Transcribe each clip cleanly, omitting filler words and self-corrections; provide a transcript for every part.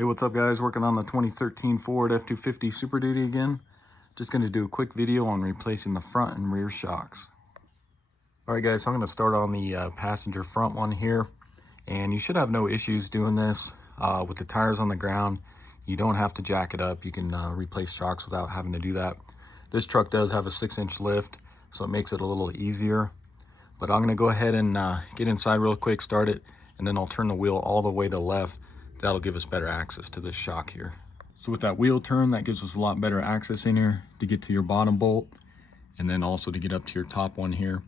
Hey, what's up guys? Working on the 2013 Ford F-250 Super Duty again. Just going to do a quick video on replacing the front and rear shocks. Alright guys, so I'm going to start on the passenger front one here. And you should have no issues doing this with the tires on the ground. You don't have to jack it up. You can replace shocks without having to do that. This truck does have a 6-inch lift, so it makes it a little easier. But I'm going to go ahead and get inside real quick, start it, and then I'll turn the wheel all the way to the left. That'll give us better access to this shock here. So with that wheel turn, that gives us a lot better access in here to get to your bottom bolt and then also to get up to your top one here.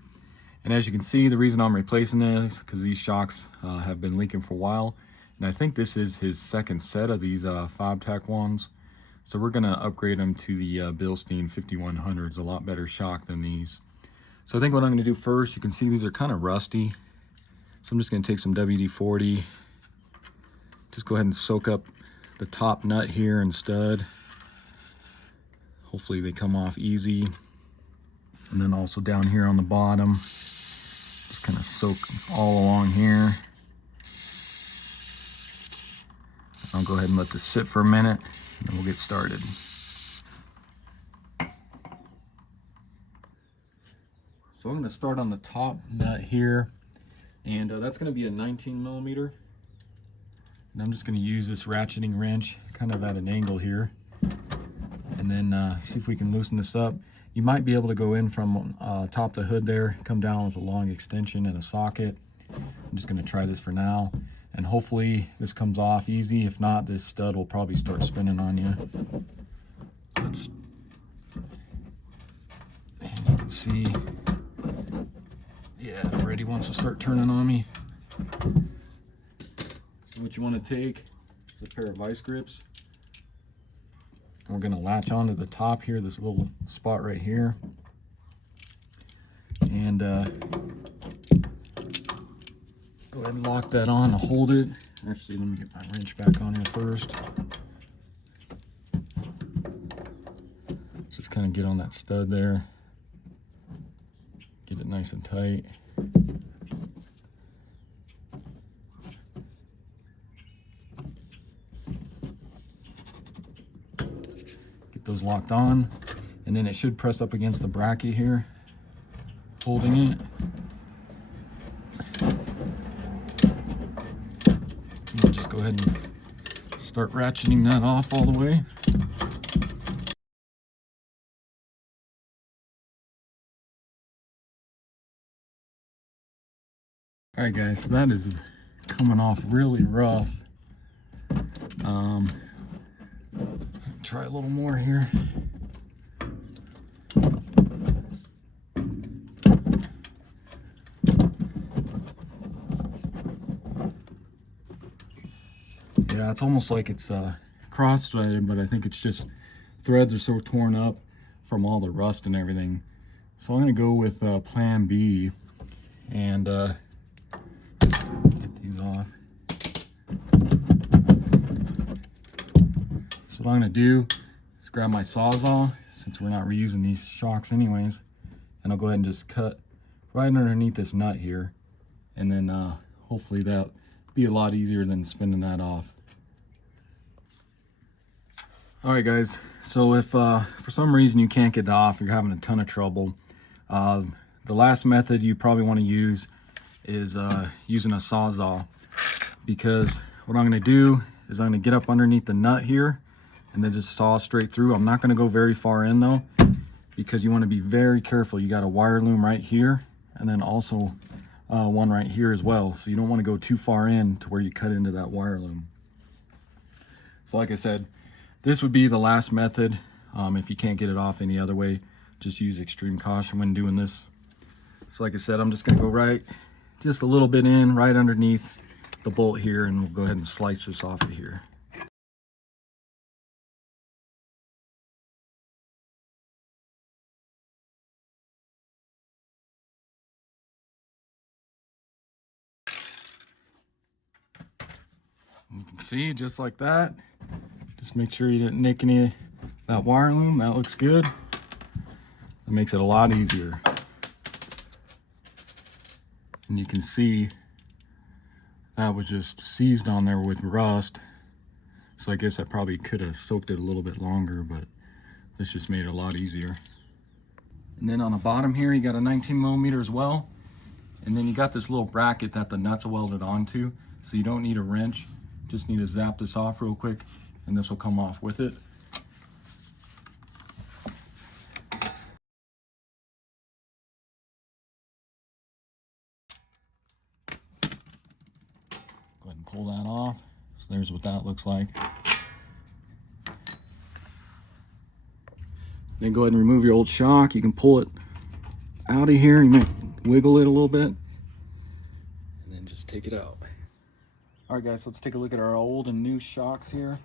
And as you can see, the reason I'm replacing this is because these shocks have been leaking for a while. And I think this is his second set of these fob-tack ones. So we're gonna upgrade them to the Bilstein 5100s, a lot better shock than these. So I think what I'm gonna do first, you can see these are kind of rusty. So I'm just gonna take some WD-40, just go ahead and soak up the top nut here and stud. Hopefully they come off easy. And then also down here on the bottom, just kind of soak all along here. I'll go ahead and let this sit for a minute and then we'll get started. So I'm going to start on the top nut here, and that's going to be a 19mm. And I'm just going to use this ratcheting wrench kind of at an angle here, and then see if we can loosen this up. You might be able to go in from top of the hood there, come down with a long extension and a socket. I'm just going to try this for now, and hopefully this comes off easy. If not, this stud will probably start spinning on you. And you can see, yeah, it already wants to start turning on me. So what you want to take is a pair of vice grips. And we're going to latch onto the top here, this little spot right here. And go ahead and lock that on to hold it. Actually, let me get my wrench back on here first. Just kind of get on that stud there. Get it nice and tight. Those locked on, and then it should press up against the bracket here, holding it. And just go ahead and start ratcheting that off all the way. All right guys, so that is coming off really rough. Try a little more here. Yeah, it's almost like it's cross-threaded, but I think it's just threads are so torn up from all the rust and everything. So I'm gonna go with plan B and get these off. So what I'm going to do is grab my Sawzall, since we're not reusing these shocks anyways, and I'll go ahead and just cut right underneath this nut here, and then hopefully that'll be a lot easier than spinning that off. Alright guys, so if for some reason you can't get it off, you're having a ton of trouble, the last method you probably want to use is using a Sawzall, because what I'm going to do is I'm going to get up underneath the nut here and then just saw straight through. I'm not going to go very far in though, because you want to be very careful. You got a wire loom right here, and then also one right here as well. So you don't want to go too far in to where you cut into that wire loom. So like I said, this would be the last method. If you can't get it off any other way, just use extreme caution when doing this. So like I said, I'm just going to go right, just a little bit in, right underneath the bolt here, and we'll go ahead and slice this off of here. You can see just like that. Just make sure you didn't nick any of that wire loom. That looks good. That makes it a lot easier. And you can see that was just seized on there with rust. So I guess I probably could have soaked it a little bit longer, but this just made it a lot easier. And then on the bottom here, you got a 19mm as well. And then you got this little bracket that the nuts are welded onto. So you don't need a wrench, just need to zap this off real quick and this will come off with it. Go ahead and pull that off. So there's what that looks like. Then go ahead and remove your old shock. You can pull it out of here. You might wiggle it a little bit and then just take it out. All right guys, let's take a look at our old and new shocks here.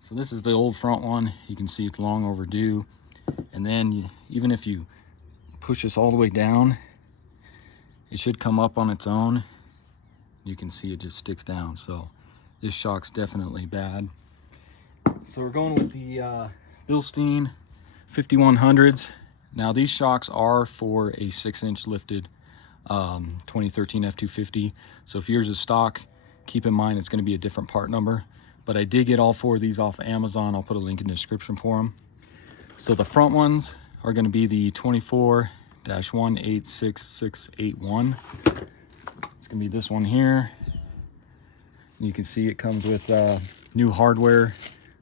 So this is the old front one. You can see it's long overdue. And then even if you push this all the way down, it should come up on its own. You can see it just sticks down. So this shock's definitely bad. So we're going with the Bilstein 5100s. Now these shocks are for a 6-inch lifted 2013 F250. So if yours is stock, keep in mind it's going to be a different part number. But I did get all 4 of these off Amazon. I'll put a link in the description for them. So the front ones are going to be the 24-186681. It's going to be this one here. You can see it comes with new hardware,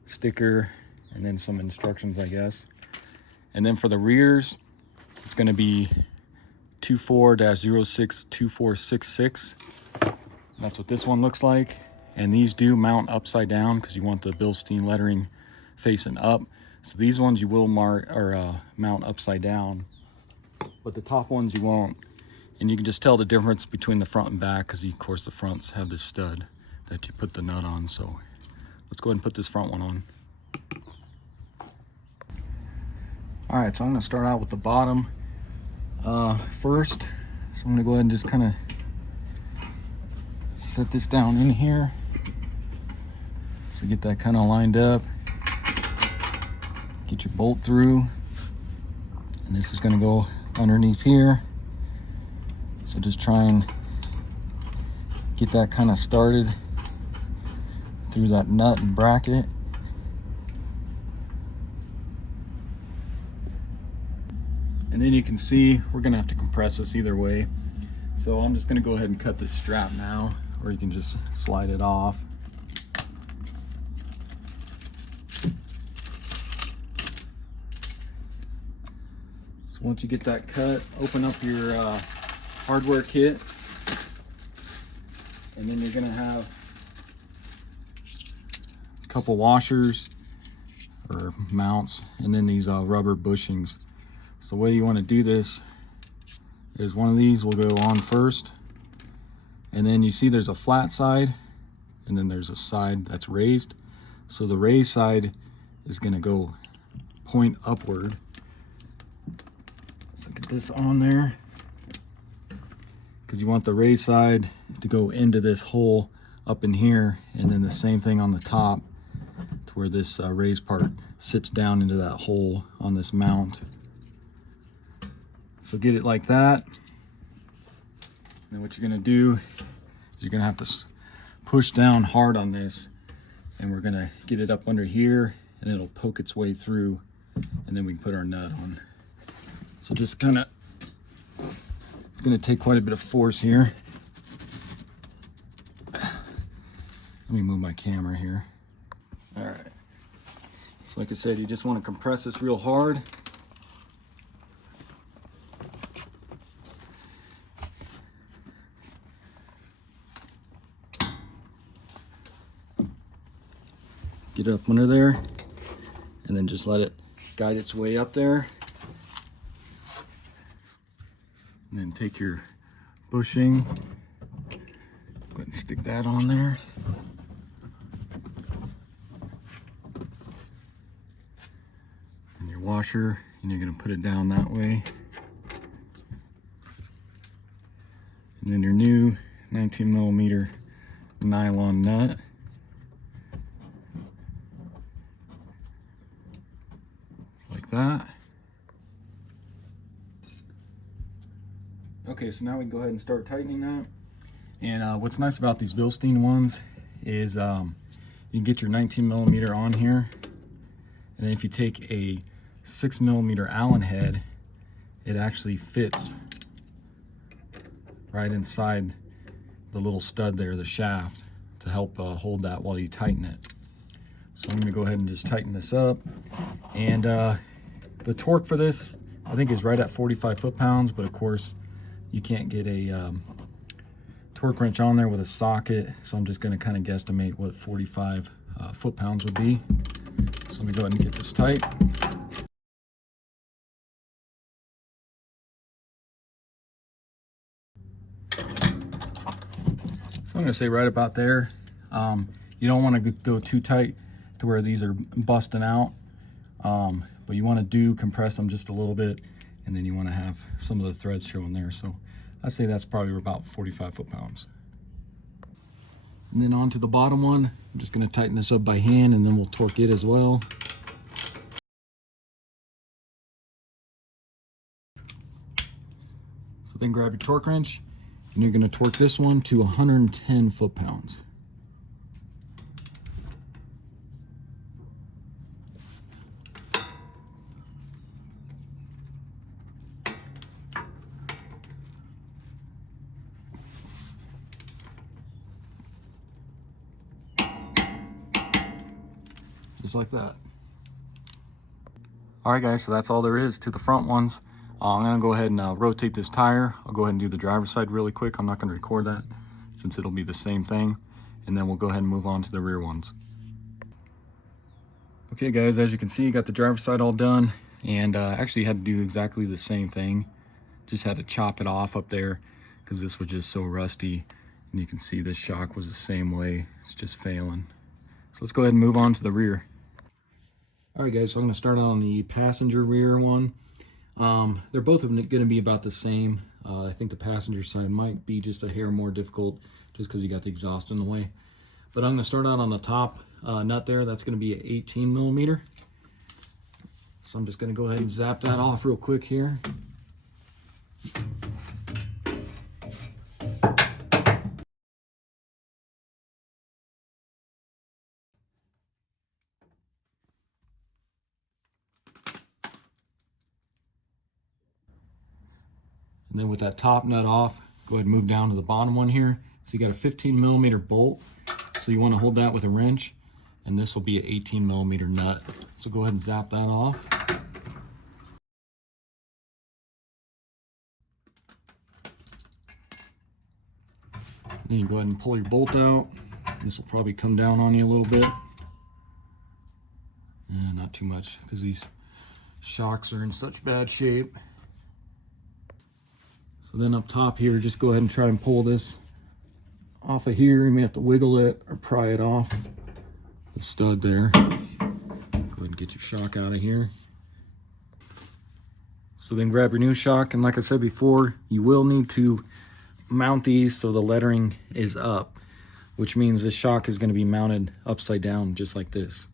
sticker, and then some instructions, I guess. And then for the rears, it's going to be 24-062466. That's what this one looks like. And these do mount upside down because you want the Bilstein lettering facing up. So these ones you will mount upside down, but the top ones you won't. And you can just tell the difference between the front and back because of course the fronts have this stud that you put the nut on. So let's go ahead and put this front one on. All right, so I'm gonna start out with the bottom first. So I'm gonna go ahead and just kind of set this down in here. So get that kind of lined up. Get your bolt through. And this is gonna go underneath here. So just try and get that kind of started through that nut and bracket. And then you can see we're gonna have to compress this either way. So I'm just gonna go ahead and cut this strap now, or you can just slide it off. So once you get that cut, open up your hardware kit. And then you're gonna have a couple washers or mounts, and then these rubber bushings. So the way you want to do this is one of these will go on first, and then you see there's a flat side and then there's a side that's raised. So the raised side is going to go point upward. So get this on there because you want the raised side to go into this hole up in here, and then the same thing on the top to where this raised part sits down into that hole on this mount. So get it like that. And what you're gonna do is you're gonna have to push down hard on this, and we're gonna get it up under here and it'll poke its way through, and then we can put our nut on. So just kind of, it's gonna take quite a bit of force here. Let me move my camera here. All right. So like I said, you just wanna compress this real hard. Get it up under there, and then just let it guide its way up there. And then take your bushing, go ahead and stick that on there. And your washer, and you're gonna put it down that way. And then your new 19mm nylon nut. That. Okay, so now we can go ahead and start tightening that. And what's nice about these Bilstein ones is you you get your 19 millimeter on here, and then if you take a 6 millimeter Allen head, it actually fits right inside the little stud there, the shaft, to help hold that while you tighten it. So I'm going to go ahead and just tighten this up. And the torque for this, I think, is right at 45 foot-pounds, but of course you can't get a torque wrench on there with a socket, so I'm just going to kind of guesstimate what 45 foot-pounds would be. So let me go ahead and get this tight. So I'm going to say right about there. You don't want to go too tight to where these are busting out, but you want to compress them just a little bit, and then you want to have some of the threads showing there. So I'd say that's probably about 45 foot-pounds. And then on to the bottom one, I'm just going to tighten this up by hand, and then we'll torque it as well. So then grab your torque wrench, and you're going to torque this one to 110 foot-pounds. Just like that. All right, guys, so that's all there is to the front ones. I'm gonna go ahead and rotate this tire. I'll go ahead and do the driver's side really quick. I'm not gonna record that since it'll be the same thing. And then we'll go ahead and move on to the rear ones. Okay, guys, as you can see, you got the driver's side all done, and actually had to do exactly the same thing. Just had to chop it off up there because this was just so rusty. And you can see this shock was the same way. It's just failing. So let's go ahead and move on to the rear. All right, guys, so I'm going to start on the passenger rear one. They're both going to be about the same. I think the passenger side might be just a hair more difficult just because you got the exhaust in the way. But I'm going to start out on the top nut there. That's going to be an 18 millimeter. So I'm just going to go ahead and zap that off real quick here. And then with that top nut off, go ahead and move down to the bottom one here. So you got a 15 millimeter bolt. So you want to hold that with a wrench, and this will be an 18 millimeter nut. So go ahead and zap that off. And then you go ahead and pull your bolt out. This will probably come down on you a little bit. Not too much because these shocks are in such bad shape. So then up top here, just go ahead and try and pull this off of here. You may have to wiggle it or pry it off the stud there. Go ahead and get your shock out of here. So then grab your new shock, and like I said before, you will need to mount these so the lettering is up, which means this shock is going to be mounted upside down just like this.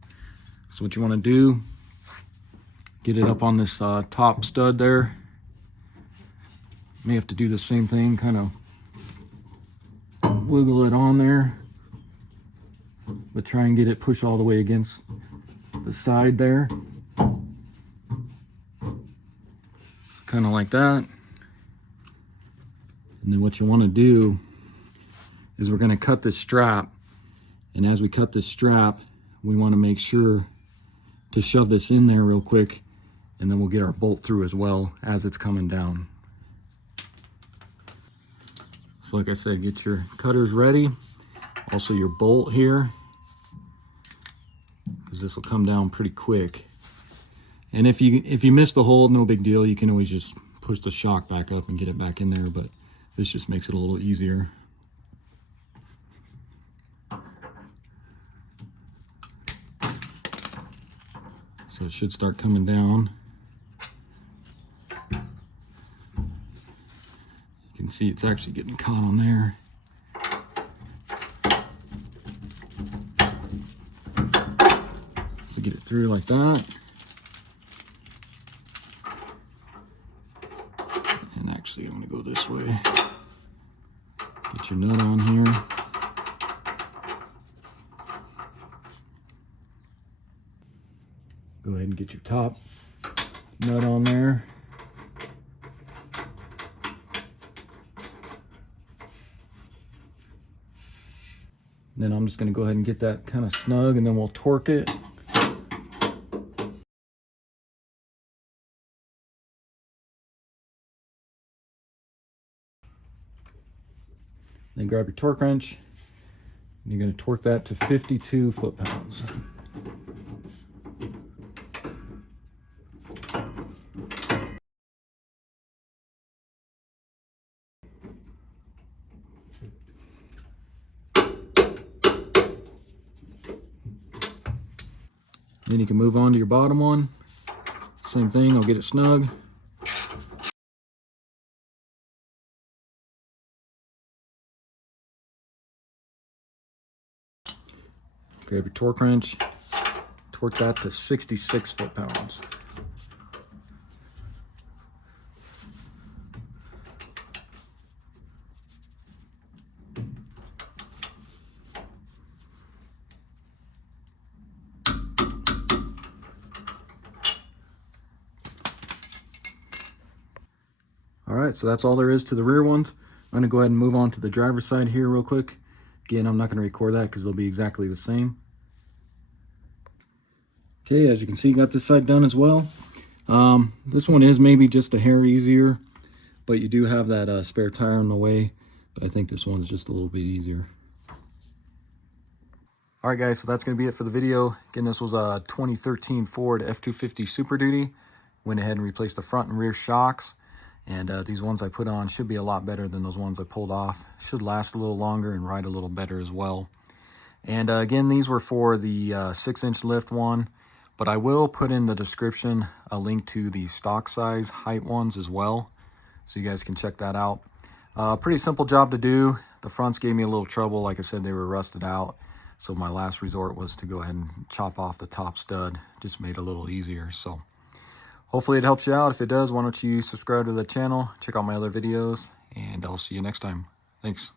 So what you want to do, get it up on this top stud there. May have to do the same thing, kind of wiggle it on there, but try and get it pushed all the way against the side there. Kind of like that. And then what you want to do is we're going to cut this strap, and as we cut this strap, we want to make sure to shove this in there real quick, and then we'll get our bolt through as well as it's coming down. So like I said, get your cutters ready, also your bolt here, because this will come down pretty quick. And if you miss the hold, no big deal. You can always just push the shock back up and get it back in there, but this just makes it a little easier. So it should start coming down. You can see it's actually getting caught on there. So get it through like that. And actually, I'm going to go this way. Get your nut on here. Go ahead and get your top nut on there. Then I'm just going to go ahead and get that kind of snug, and then we'll torque it. Then grab your torque wrench, and you're going to torque that to 52 foot-pounds. Then you can move on to your bottom one. Same thing, I'll get it snug. Grab your torque wrench, torque that to 66 foot-pounds. All right, so that's all there is to the rear ones. I'm gonna go ahead and move on to the driver's side here real quick. Again, I'm not gonna record that because they'll be exactly the same. Okay, as you can see, got this side done as well. This one is maybe just a hair easier, but you do have that spare tire in the way. But I think this one's just a little bit easier. All right, guys, so that's going to be it for the video. Again, this was a 2013 Ford F-250 Super Duty. Went ahead and replaced the front and rear shocks. And these ones I put on should be a lot better than those ones I pulled off. Should last a little longer and ride a little better as well. And again, these were for the 6-inch lift one. But I will put in the description a link to the stock size height ones as well, so you guys can check that out. Pretty simple job to do. The fronts gave me a little trouble. Like I said, they were rusted out. So my last resort was to go ahead and chop off the top stud. Just made it a little easier. So hopefully it helps you out. If it does, why don't you subscribe to the channel, check out my other videos, and I'll see you next time. Thanks.